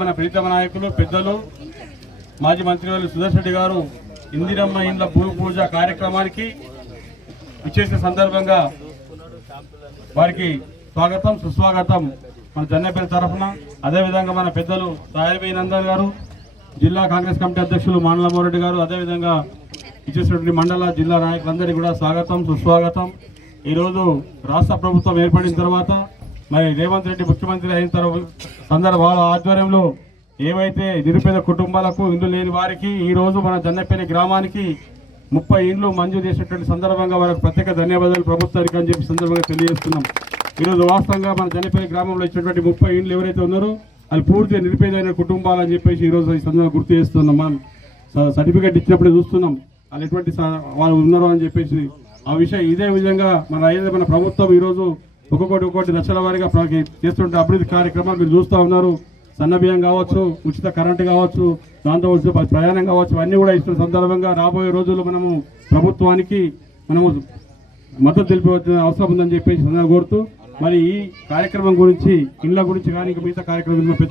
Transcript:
మన ప్రీతమ నాయకులు పెద్దలు మాజీ మంత్రివర్యులు సుదర్శన్ రెడ్డి గారు ఇందిరమ్మ ఇండ్ల భూమి పూజ కార్యక్రమానికి విచ్చేసిన సందర్భంగా వారికి స్వాగతం సుస్వాగతం మన జన్నపల్లి తరఫున. అదేవిధంగా మన పెద్దలు సాయిబీ నందన్ గారు, జిల్లా కాంగ్రెస్ కమిటీ అధ్యక్షులు మానలమోరెడ్డి గారు, అదేవిధంగా ఇచ్చేసినటువంటి మండల జిల్లా నాయకులందరికీ కూడా స్వాగతం సుస్వాగతం. ఈరోజు రాష్ట్ర ప్రభుత్వం ఏర్పడిన తర్వాత మరి రేవంత్ రెడ్డి ముఖ్యమంత్రి అయిన తర్వాత సందర్భాల ఆధ్వర్యంలో ఏవైతే నిరుపేద కుటుంబాలకు ఇల్లు లేని వారికి ఈరోజు మన జన్నపల్లి గ్రామానికి 30 ఇండ్లు మంజూరు చేసినటువంటి సందర్భంగా వారికి ప్రత్యేక ధన్యవాదాలు ప్రభుత్వానికి అని చెప్పి సందర్భంగా తెలియజేస్తున్నాం. ఈరోజు వాస్తవంగా మన జన్నపల్లి గ్రామంలో ఇచ్చినటువంటి 30 ఇండ్లు ఎవరైతే ఉన్నారో అది పూర్తిగా నిరుపేదైన కుటుంబాలు అని చెప్పేసి ఈరోజు ఈ సందర్భంగా గుర్తు చేస్తున్నాం. మనం సర్టిఫికేట్ ఇచ్చినప్పుడు చూస్తున్నాం వాళ్ళు ఎటువంటి వాళ్ళు ఉన్నారో అని చెప్పేసి ఆ విషయం. ఇదే విధంగా మన ప్రభుత్వం ఈరోజు ఒక్కొక్కటి లక్షల వారీగా చేస్తుంటే అభివృద్ధి కార్యక్రమాలు మీరు చూస్తూ ఉన్నారు. సన్నబియ్యం కావచ్చు, ఉచిత కరెంటు కావచ్చు, దాంతో ప్రయాణం కావచ్చు, అన్నీ కూడా ఇస్తున్న సందర్భంగా రాబోయే రోజుల్లో మనము ప్రభుత్వానికి మద్దతు తెలిపవలసిన అవసరం ఉందని చెప్పేసి కోరుతూ మరి ఈ కార్యక్రమం గురించి ఇళ్ళ గురించి కానీ మిగతా కార్యక్రమం